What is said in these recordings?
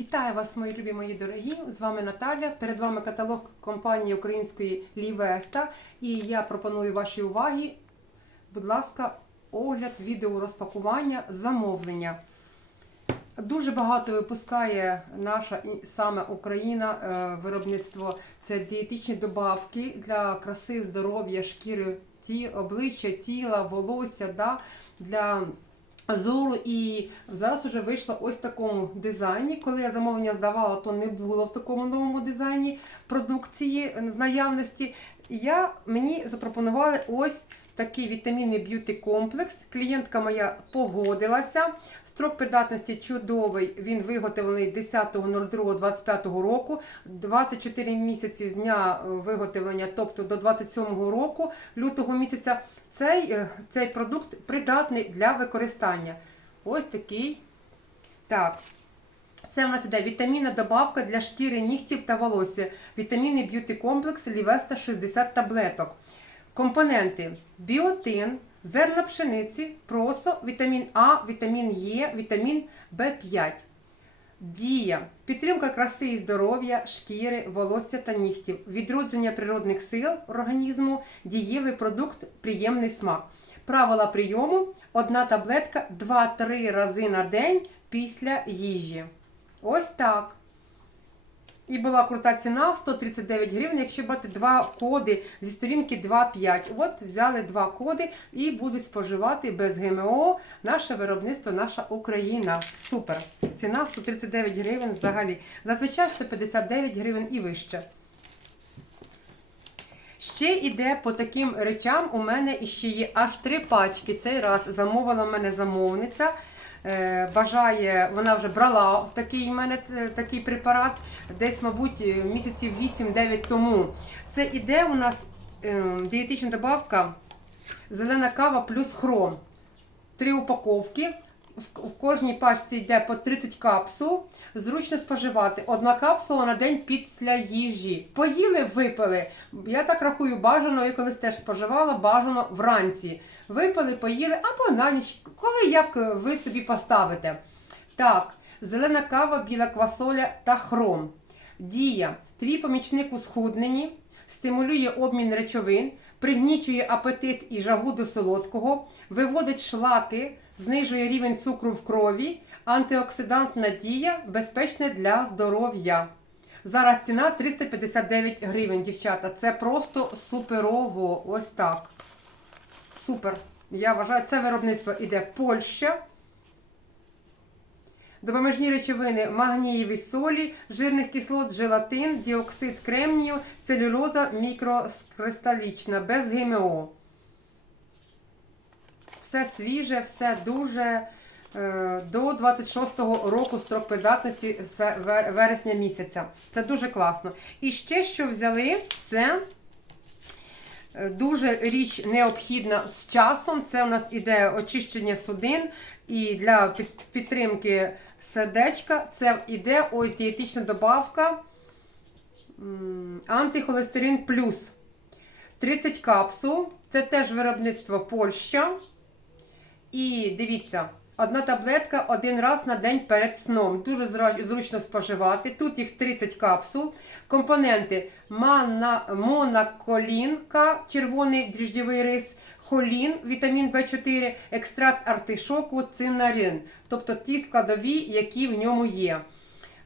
Вітаю вас, мої любі, мої дорогі! З вами Наталя. Перед вами каталог компанії української Лівеста. І я пропоную вашій увазі, будь ласка, огляд відео розпакування замовлення. Дуже багато випускає наша саме Україна е, виробництво. Це дієтичні добавки для краси, здоров'я, шкіри, ті, обличчя, тіла, волосся, да, для зору. І зараз вже вийшло ось в такому дизайні. Коли я замовлення здавала, то не було в такому новому дизайні продукції в наявності. Я, мені запропонували ось такий вітамінний б'юті комплекс. Клієнтка моя погодилася. Строк придатності чудовий. Він виготовлений 10.02.25 року, 24 місяці з дня е, виготовлення, тобто до 27 року, лютого місяця. Цей, е, цей продукт придатний для використання. Ось такий. Так. Це в нас іде вітамінна добавка для шкіри, нігтів та волосся. Вітамінний б'юті комплекс Лівеста 60 таблеток. Компоненти: біотин, зерна пшениці, просо, вітамін А, вітамін Е, вітамін В5. Дія. Підтримка краси і здоров'я, шкіри, волосся та нігтів, відродження природних сил організму, дієвий продукт, приємний смак. Правила прийому: одна таблетка 2-3 рази на день після їжі. Ось так. І була крута ціна 139 гривень, якщо брати два коди зі сторінки 2.5. От взяли два коди і будуть споживати без ГМО наше виробництво, наша Україна. Супер! Ціна 139 гривень взагалі. Зазвичай 159 гривень і вище. Ще йде по таким речам. У мене ще є аж три пачки. Цей раз замовила мене замовниця. Е, Бажає, вона вже брала такий в мене такий препарат, десь, мабуть, е, місяців 8-9 тому. Це іде у нас е, дієтична добавка зелена кава плюс хром. Три упаковки. В- кожній пачці йде по 30 капсул. Зручно споживати. Одна капсула на день після їжі. Поїли, випили. Я так рахую, бажано, я колись теж споживала, бажано вранці. Випили, поїли або на ніч, коли як е, ви собі поставите. Так, зелена кава, біла квасоля та хром. Дія. Твій помічник у схудненні, стимулює обмін речовин, пригнічує апетит і жагу до солодкого, виводить шлаки, знижує рівень цукру в крові, антиоксидантна дія, безпечне для здоров'я. Зараз ціна 359 гривень, дівчата. Це просто суперово. Ось так. Супер. Я вважаю, це виробництво іде Польща. Допоміжні речовини магнієві солі, жирних кислот, желатин, діоксид кремнію, целюлоза мікрокристалічна, без ГМО. Все свіже, все дуже е, до 26-го року строк придатності вересня місяця. Це дуже класно. І ще що взяли, це Е, Дуже річ необхідна з часом. Це у нас іде очищення судин і для підтримки сердечка. Це іде ось дієтична добавка антихолестерин плюс. 30 капсул. Це теж виробництво Польща. І дивіться, одна таблетка один раз на день перед сном. Дуже зручно споживати. Тут їх 30 капсул. Компоненти монаколінка, червоний дріжджовий рис, холін, вітамін В4, екстракт артишоку, цинарин. Тобто ті складові, які в ньому є.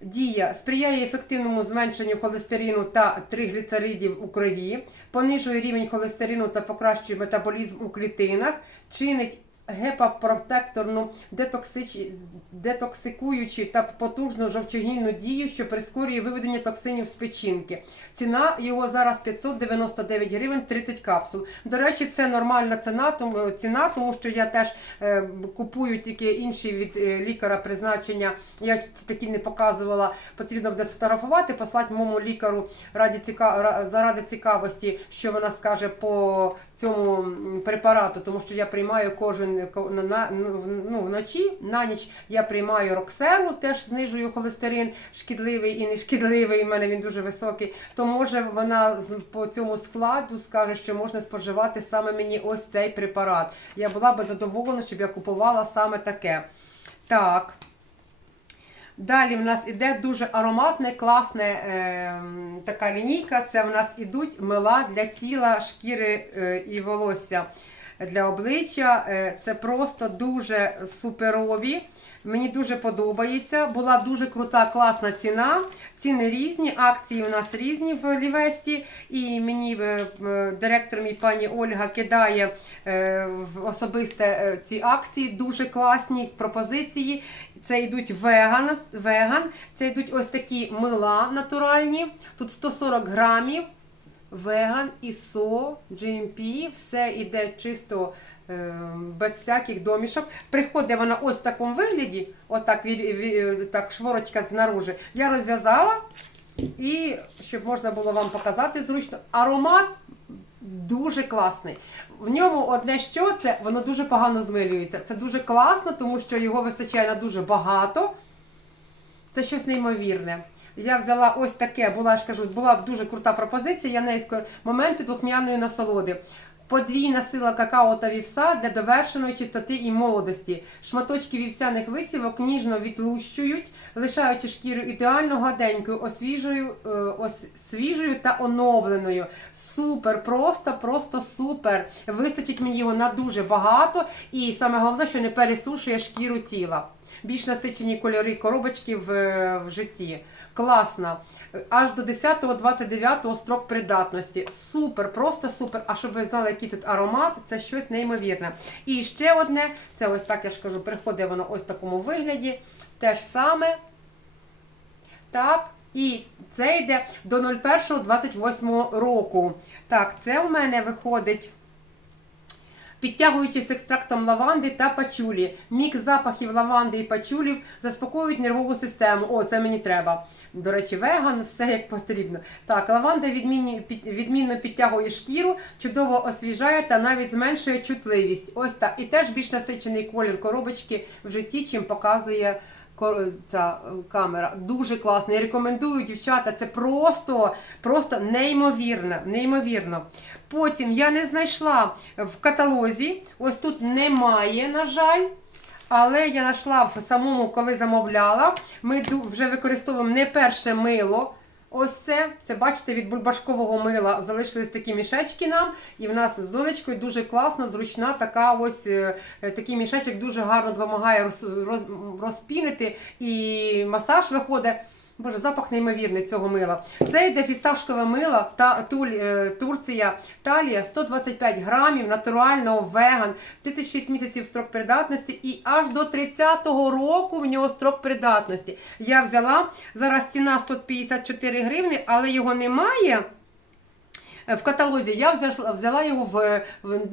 Дія сприяє ефективному зменшенню холестерину та тригліцеридів у крові, понижує рівень холестерину та покращує метаболізм у клітинах, чинить гепапротекторну детоксич- детоксикуючу та потужну жовчогінну дію, що прискорює виведення токсинів з печінки. Ціна його зараз 599 гривень 30 капсул. До речі, це нормальна ціна, тому, ціна, тому що я теж е, купую тільки інші від е, лікаря призначення. Я ці такі не показувала. Потрібно буде сфотографувати, послати моєму лікару раді ціка... заради цікавості, що вона скаже по цьому препарату, тому що я приймаю кожен ко- на, на, ну, вночі, на ніч я приймаю роксеру, теж знижую холестерин, шкідливий і нешкідливий. У мене він дуже високий. То може вона по цьому складу скаже, що можна споживати саме мені ось цей препарат. Я була би задоволена, щоб я купувала саме таке. Так. Далі в нас іде дуже ароматне, класне е, така лінійка. Це в нас ідуть мила для тіла, шкіри е, і волосся для обличчя. Е, це просто дуже суперові. Мені дуже подобається. Була дуже крута, класна ціна. Ціни різні, акції у нас різні в Лівесті. І мені е, директор мій пані Ольга кидає е, особисте ці акції. Дуже класні пропозиції. Це йдуть веган, веган. Це йдуть ось такі мила натуральні. Тут 140 грамів. Веган, ІСО, GMP, все йде чисто е, без всяких домішок. Приходить вона ось в такому вигляді, отак так шворочка знаружи. Я розв'язала і щоб можна було вам показати зручно. Аромат дуже класний. В ньому одне що це, воно дуже погано змилюється. Це дуже класно, тому що його вистачає на дуже багато. Це щось неймовірне. Я взяла ось таке, була ж кажу, була дуже крута пропозиція янейської моменти духмяної насолоди. Подвійна сила какао та вівса для довершеної чистоти і молодості. Шматочки вівсяних висівок ніжно відлущують, лишаючи шкіру ідеально гладенькою, освіжою, е, ос- свіжою та оновленою. Супер, просто, просто супер. Вистачить мені його на дуже багато, і саме головне, що не пересушує шкіру тіла більш насичені кольори коробочки в, в житті. Класно. Аж до 10-29 строк придатності. Супер, просто супер. А щоб ви знали, який тут аромат, це щось неймовірне. І ще одне, це ось так я ж кажу, приходить воно ось в такому вигляді. Те ж саме. Так. І це йде до 01.28 року. Так, це у мене виходить підтягуючи з екстрактом лаванди та пачулі. Мікс запахів лаванди і пачулів заспокоюють нервову систему. О, це мені треба. До речі, веган, все як потрібно. Так, лаванда відмінні- під- відмінно підтягує шкіру, чудово освіжає та навіть зменшує чутливість. Ось так. І теж більш насичений колір коробочки в житті, чим показує. Ця е, камера дуже класна. Я рекомендую, дівчата. Це просто, просто неймовірно. Неймовірно. Потім я не знайшла в каталозі. Ось тут немає, на жаль. Але я знайшла в самому, коли замовляла. Ми вже використовуємо не перше мило. Ось це, це бачите, від бульбашкового мила залишились такі мішечки нам. І в нас з донечкою дуже класна, зручна така ось е, е, такий мішечок дуже гарно допомагає роз, роз, розпінити і масаж виходить. Боже, запах неймовірний цього мила. Це йде фісташкове мило та туль, е, Турція Талія 125 грамів натурального веган, 36 місяців строк придатності і аж до 30-го року в нього строк придатності. Я взяла зараз ціна 154 гривні, але його немає. В каталозі я взяла, його в,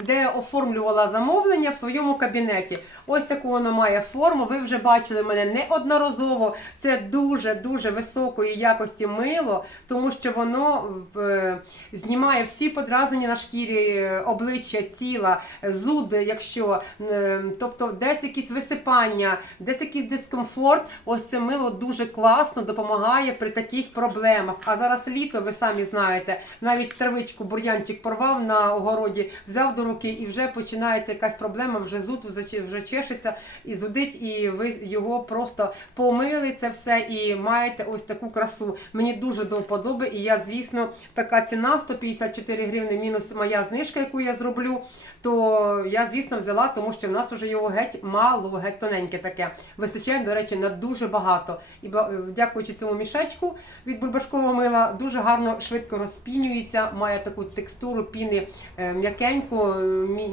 де оформлювала замовлення в своєму кабінеті. Ось таку воно має форму. Ви вже бачили мене неодноразово. Це дуже дуже високої якості мило, тому що воно е, знімає всі подразнення на шкірі е, обличчя, тіла, е, зуд, якщо е, тобто десь якісь висипання, десь якийсь дискомфорт. Ось це мило дуже класно допомагає при таких проблемах. А зараз літо, ви самі знаєте, навіть травичку бур'янчик порвав на огороді, взяв до руки і вже починається якась проблема, вже зуд вже чешеться і зудить, і ви його просто помили це все і маєте ось таку красу. Мені дуже до вподоби, і я, звісно, така ціна 154 гривни мінус моя знижка, яку я зроблю. То я, звісно, взяла, тому що в нас вже його геть мало, геть тоненьке таке. Вистачає, до речі, на дуже багато. І дякуючи цьому мішечку від бульбашкового мила, дуже гарно швидко розпінюється, має таку текстуру піни е, м'якеньку,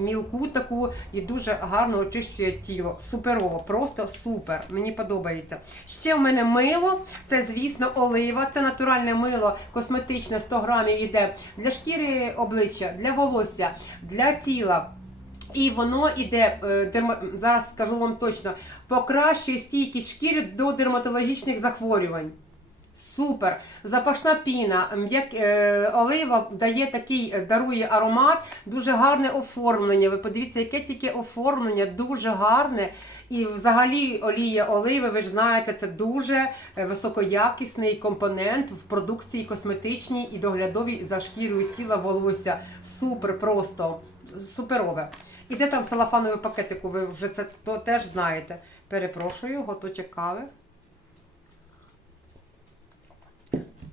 мілку таку і дуже гарно очищує тіло. Суперово, просто супер. Мені подобається. Ще в мене мило, це, звісно, олива, це натуральне мило, косметичне 100 грамів іде для шкіри обличчя, для волосся, для тіла. І воно іде е, зараз скажу вам точно, покращує стійкість шкіри до дерматологічних захворювань. Супер! Запашна піна, м'як... е, олива дає такий, е, дарує аромат, дуже гарне оформлення. Ви подивіться, яке тільки оформлення, дуже гарне. І взагалі олія оливи, ви ж знаєте, це дуже е, високоякісний компонент в продукції косметичній і доглядовій за шкірою тіла волосся. Супер просто, суперове. Іде там в салафановому пакетику, ви вже це то теж знаєте. Перепрошую, готочок кави.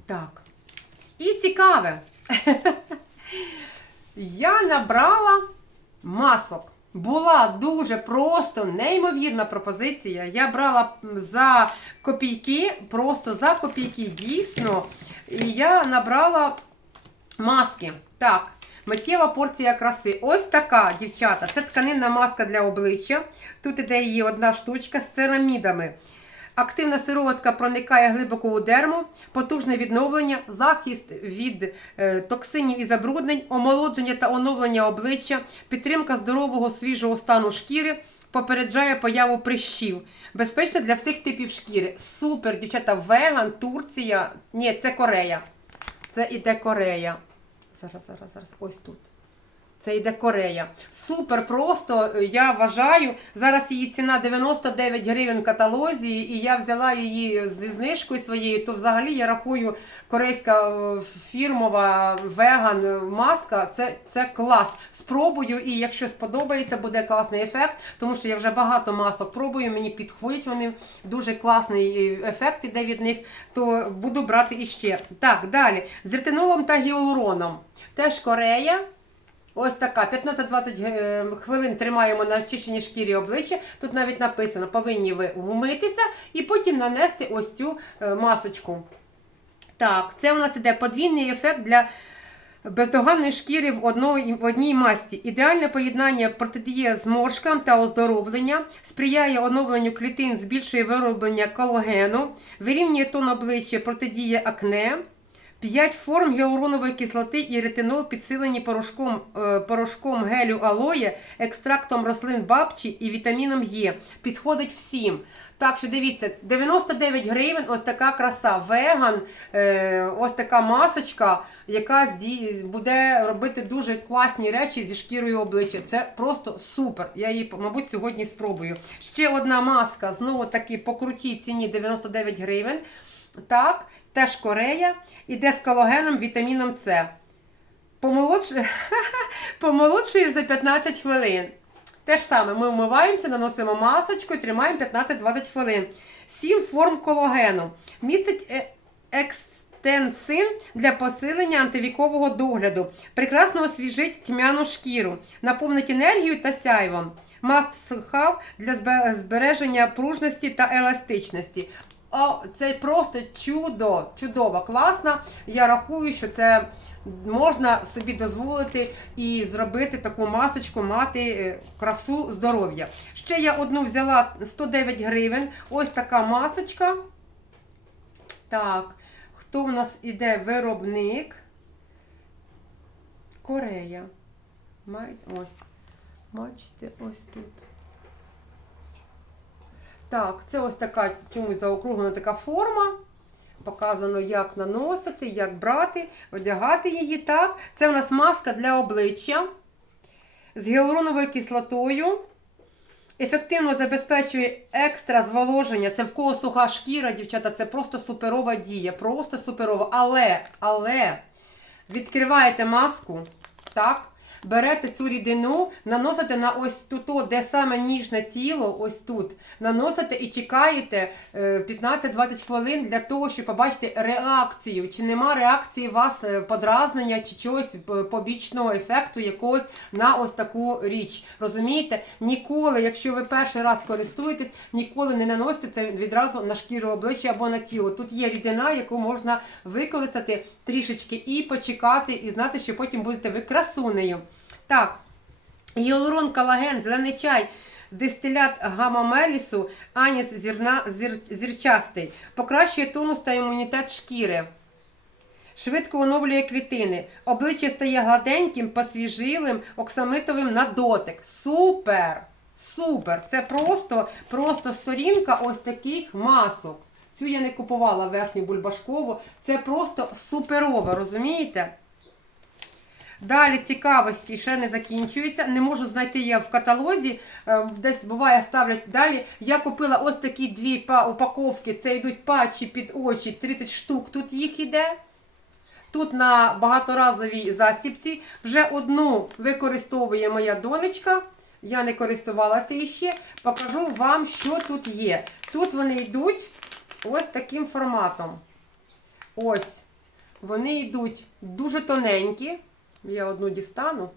Так. І цікаве. Я набрала масок. Була дуже просто неймовірна пропозиція. Я брала за копійки, просто за копійки, дійсно. І я набрала маски. Так, миттєва порція краси. Ось така, дівчата. Це тканинна маска для обличчя. Тут іде її одна штучка з церамідами. Активна сироватка проникає глибоко у дерму, потужне відновлення, захист від е, токсинів і забруднень, омолодження та оновлення обличчя, підтримка здорового свіжого стану шкіри, попереджає появу прищів. Безпечно для всіх типів шкіри. Супер, дівчата, веган, Турція. Ні, це Корея. Це іде Корея. Зараз, зараз, зараз. Ось тут. Це йде Корея. Супер просто, е, я вважаю. Зараз її ціна 99 гривень в каталозі, і я взяла її зі знижкою своєю, то взагалі я рахую корейська е, фірмова веган е, маска. Це, це клас. Спробую, і якщо сподобається, буде класний ефект, тому що я вже багато масок пробую, мені підходять вони дуже класний ефект іде від них, то буду брати іще. Так, далі. З ретинолом та гіалуроном. Теж Корея. Ось така 15-20 е, хвилин тримаємо на очищеній шкірі обличчя. Тут навіть написано, повинні ви вмитися і потім нанести ось цю е, масочку. Так, це у нас іде подвійний ефект для бездоганної шкіри в, одної, в одній масті. Ідеальне поєднання протидіє зморшкам та оздоровлення, сприяє оновленню клітин, збільшує вироблення колагену, вирівнює тон обличчя, протидіє акне. 5 форм гіалуронової кислоти і ретинол підсилені порошком, е, порошком гелю алоє, екстрактом рослин бабчі і вітаміном Е. Підходить всім. Так що дивіться, 99 гривень, ось така краса. Веган, е, ось така масочка, яка буде робити дуже класні речі зі шкірою обличчя. Це просто супер. Я її, мабуть, сьогодні спробую. Ще одна маска, знову таки по крутій ціні 99 гривень. Так, теж Корея. Іде з колагеном, вітаміном С. Помолодш... Помолодшуєш за 15 хвилин. Те ж саме, ми вмиваємося, наносимо масочку і тримаємо 15-20 хвилин. 7 форм колагену. Містить е- екстенсин для посилення антивікового догляду. Прекрасно освіжить тьмяну шкіру, наповнить енергію та сяйвом. Must have для збереження пружності та еластичності. О, це просто чудо, чудово, класно. Я рахую, що це можна собі дозволити і зробити таку масочку, мати е, красу здоров'я. Ще я одну взяла 109 гривень. Ось така масочка. Так, хто в нас іде виробник? Корея. Ось. Бачите, ось тут. Так, це ось така чомусь заокруглена така форма. Показано, як наносити, як брати, одягати її. Так. Це у нас маска для обличчя з гіалуроновою кислотою. Ефективно забезпечує екстра зволоження. Це в кого суха шкіра, дівчата, це просто суперова дія. Просто суперова. Але, але відкриваєте маску, так? Берете цю рідину, наносите на ось тут, де саме ніжне тіло, ось тут. Наносите і чекаєте е, 15-20 хвилин для того, щоб побачити реакцію. Чи нема реакції вас е, подразнення чи чогось е, побічного ефекту якогось на ось таку річ. Розумієте? Ніколи, якщо ви перший раз користуєтесь, ніколи не наносите це відразу на шкіру обличчя або на тіло. Тут є рідина, яку можна використати трішечки і почекати, і знати, що потім будете ви красунею. Так, гіалурон, колаген, зелений чай, дистилят гамамелісу, аніс зірна, зір, зірчастий. Покращує тонус та імунітет шкіри. Швидко оновлює клітини. Обличчя стає гладеньким, посвіжилим, оксамитовим на дотик. Супер! Супер! Це просто, просто сторінка ось таких масок. Цю я не купувала верхню бульбашкову. Це просто суперово, розумієте? Далі цікавості ще не закінчується. Не можу знайти я в каталозі. е, Десь буває ставлять далі. Я купила ось такі дві упаковки. Це йдуть патчі під очі, 30 штук. Тут їх іде. Тут на багаторазовій застіпці. Вже одну використовує моя донечка. Я не користувалася іще. Покажу вам, що тут є. Тут вони йдуть ось таким форматом. Ось. Вони йдуть дуже тоненькі. Я одну дістану.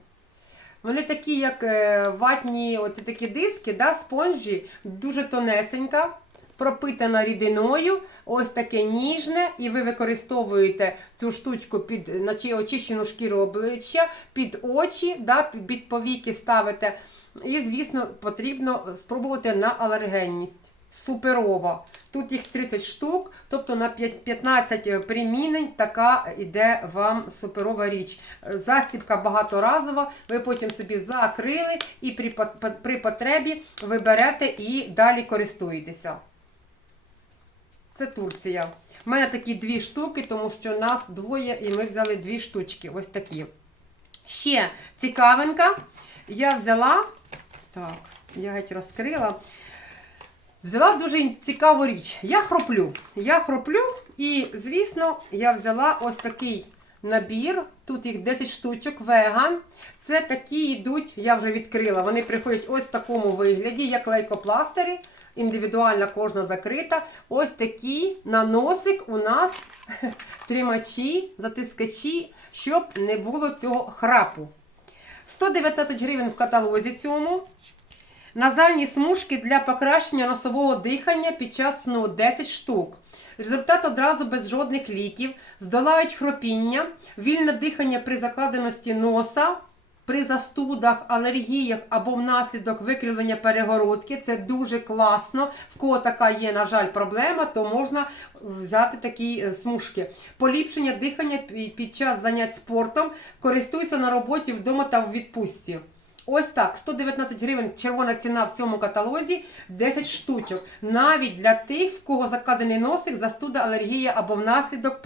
Вони такі, як е, ватні оці такі диски, да, спонжі, дуже тонесенька, пропитана рідиною, ось таке ніжне, і ви використовуєте цю штучку під наче очищену шкіру обличчя, під очі, да, під повіки ставите. І, звісно, потрібно спробувати на алергенність. Суперова. Тут їх 30 штук, тобто на 15 примінень така йде вам суперова річ. Застібка багаторазова, ви потім собі закрили і при, при потребі ви берете і далі користуєтеся. Це Турція. У мене такі дві штуки, тому що нас двоє, і ми взяли дві штучки. Ось такі. Ще цікавинка. Я взяла. Так, я геть розкрила. Взяла дуже цікаву річ. Я хроплю. Я хроплю, і, звісно, я взяла ось такий набір. Тут їх 10 штучок, веган. Це такі йдуть, я вже відкрила. Вони приходять ось в такому вигляді, як лейкопластери. Індивідуальна кожна закрита. Ось такі на носик у нас тримачі, затискачі, щоб не було цього храпу. 119 гривень в каталозі цьому. Назальні смужки для покращення носового дихання під час сну 10 штук. Результат одразу без жодних ліків. Здолають хропіння, вільне дихання при закладеності носа, при застудах, алергіях або внаслідок викривлення перегородки. Це дуже класно. В кого така є, на жаль, проблема, то можна взяти такі е, смужки. Поліпшення дихання під час занять спортом. Користуйся на роботі вдома та в відпустці. Ось так, 119 гривень червона ціна в цьому каталозі, 10 штучок. Навіть для тих, в кого закладений носик, застуда, алергія або внаслідок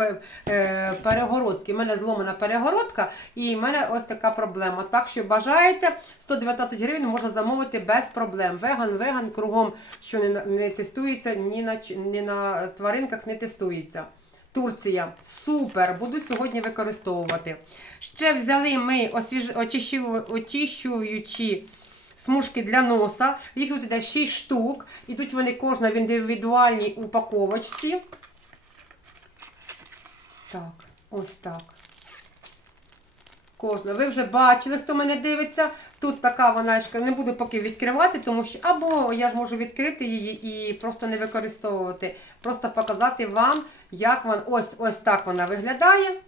е, перегородки. У мене зломана перегородка і в мене ось така проблема. Так що бажаєте, 119 гривень можна замовити без проблем. Веган, веган, кругом, що не, тестується, ні на, ні на тваринках не тестується. Турція. Супер! Буду сьогодні використовувати. Ще взяли ми освіж... очищу- очищуючі смужки для носа. Їх тут іде 6 штук. І тут вони кожна в індивідуальній упаковочці. Так, ось так. Кожна. Ви вже бачили, хто мене дивиться. Тут така вона, не буду поки відкривати, тому що або я ж можу відкрити її і просто не використовувати. Просто показати вам, як вона. Ось, ось так вона виглядає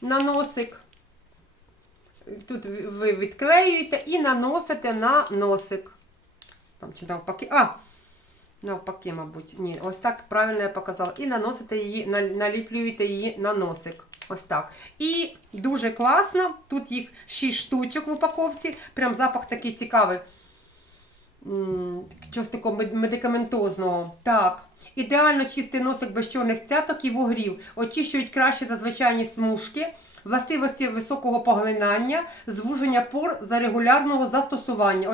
на носик. Тут ви відклеюєте і наносите на носик. Там чи навпаки. А! Навпаки, мабуть. Ні, ось так правильно я показала. І наносите її, наліплюєте її на носик. Ось так. І дуже класно. Тут їх 6 штучок в упаковці. Прям запах такий цікавий. Чогось такого медикаментозного. Так. Ідеально чистий носик без чорних цяток і вугрів. Очищують краще за звичайні смужки. Властивості високого поглинання, звуження пор за регулярного застосування,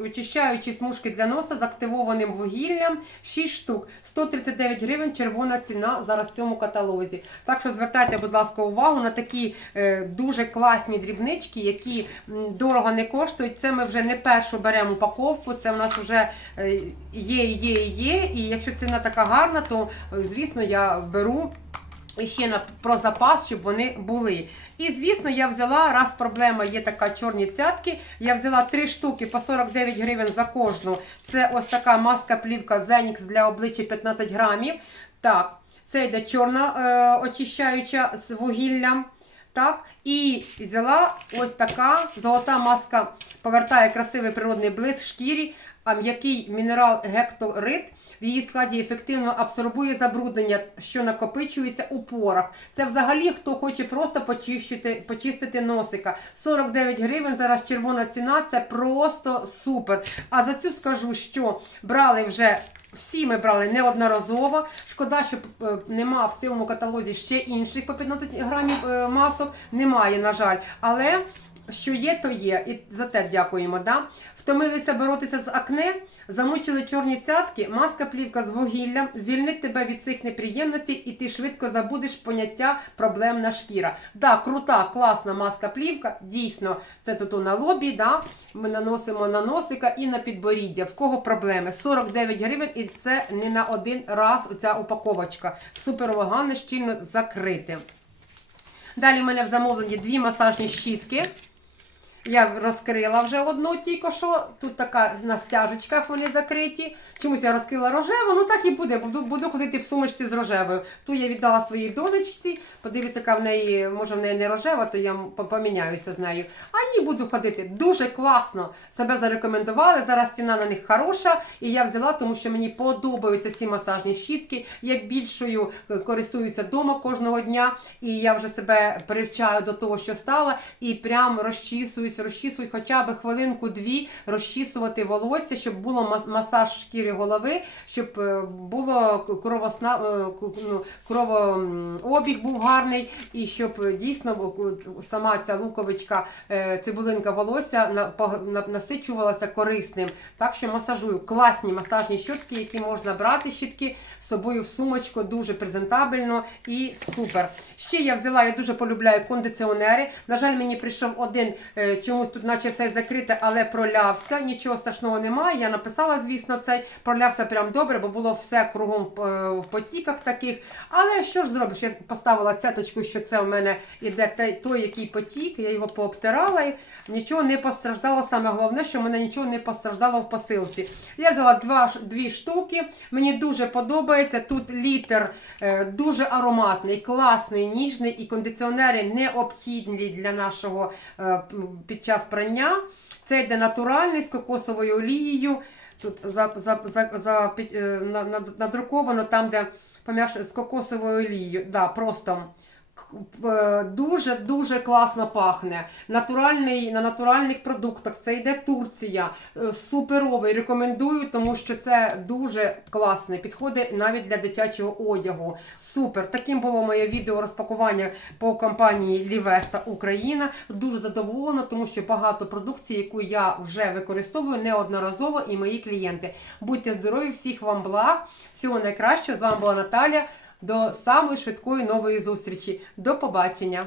очищаючі смужки для носа з активованим вугіллям 6 штук, 139 гривень, червона ціна зараз в цьому каталозі. Так що звертайте, будь ласка, увагу на такі е, дуже класні дрібнички, які дорого не коштують. Це ми вже не першу беремо упаковку, це в нас вже е, є, є, є. І якщо ціна така гарна, то е, звісно я беру. Ще на про запас, щоб вони були. І звісно, я взяла, раз проблема є така чорні цятки. Я взяла три штуки по 49 гривень за кожну. Це ось така маска плівка Zenix для обличчя 15 грамів. Так, це йде чорна е, очищаюча з вугіллям. Так, і взяла ось така золота маска, повертає красивий природний блиск шкірі, м'який мінерал гекторит в її складі ефективно абсорбує забруднення, що накопичується у порах. Це взагалі хто хоче просто почистити, почистити носика. 49 гривень зараз червона ціна, це просто супер. А за цю скажу, що брали вже. Всі ми брали неодноразово. Шкода, що е, нема в цьому каталозі ще інших по 15 грамів е, масок. Немає, на жаль. Але що є, то є. І за те дякуємо. Да? Втомилися боротися з акне, замучили чорні цятки, маска плівка з вугіллям, звільнить тебе від цих неприємностей, і ти швидко забудеш поняття проблемна шкіра. Да, крута, класна маска плівка. Дійсно, це тут на лобі. Да? Ми наносимо на носика і на підборіддя. В кого проблеми? 49 гривень, і це не на один раз ця упаковочка. Супер вагане, щільно закрите. Далі в мене в замовленні дві масажні щітки. Я розкрила вже одну тільки що. Тут така на стяжечках вони закриті. Чомусь я розкрила рожеву, ну так і буде. Буду, буду ходити в сумочці з рожевою. Ту я віддала своїй донечці. Подивлюся, яка в неї, може в неї не рожева, то я поміняюся з нею. А ні, буду ходити. Дуже класно себе зарекомендували. Зараз ціна на них хороша. І я взяла, тому що мені подобаються ці масажні щітки. Я більшою е, користуюся вдома кожного дня. І я вже себе привчаю до того, що стала, і прям розчісуюсь, розчісую хоча б хвилинку-дві, розчісувати волосся, щоб було масаж шкіри голови, щоб е, було кровосна, е, ну, кровообіг був гарний, і щоб е, дійсно сама ця луковичка, цибулинка волосся насичувалася корисним. Так що масажую. Класні масажні щотки, які можна брати щітки з собою в сумочку, дуже презентабельно і супер. Ще я взяла, я дуже полюбляю кондиціонери. На жаль, мені прийшов один, чомусь тут наче все закрите, але пролявся. Нічого страшного немає. Я написала, звісно, цей пролявся прям добре, бо було все кругом е, в потіках таких. Але що ж зробиш? Я поставила цяточку, що це у мене іде той, який потік, я його пообтирала і нічого не постраждало. Саме головне, що мене нічого не постраждало в посилці. Я взяла два, дві штуки. Мені дуже подобається. Тут літр е, дуже ароматний, класний, ніжний і кондиціонери необхідні для нашого е, під час прання. Це йде натуральний з кокосовою олією. Тут за, за, за, за, під- е, на- на- надруковано там, де пом'яш з кокосовою олією. Да, просто дуже дуже класно пахне. Натуральний на натуральних продуктах. Це йде Турція. Е, Суперовий. Рекомендую, тому що це дуже класне. Підходить навіть для дитячого одягу. Супер. Таким було моє відео розпакування по компанії Лівеста Україна. Дуже задоволена, тому що багато продукції, яку я вже використовую неодноразово, і мої клієнти. Будьте здорові, всіх вам благ, всього найкращого. З вами була Наталя. До самої швидкої нової зустрічі. До побачення!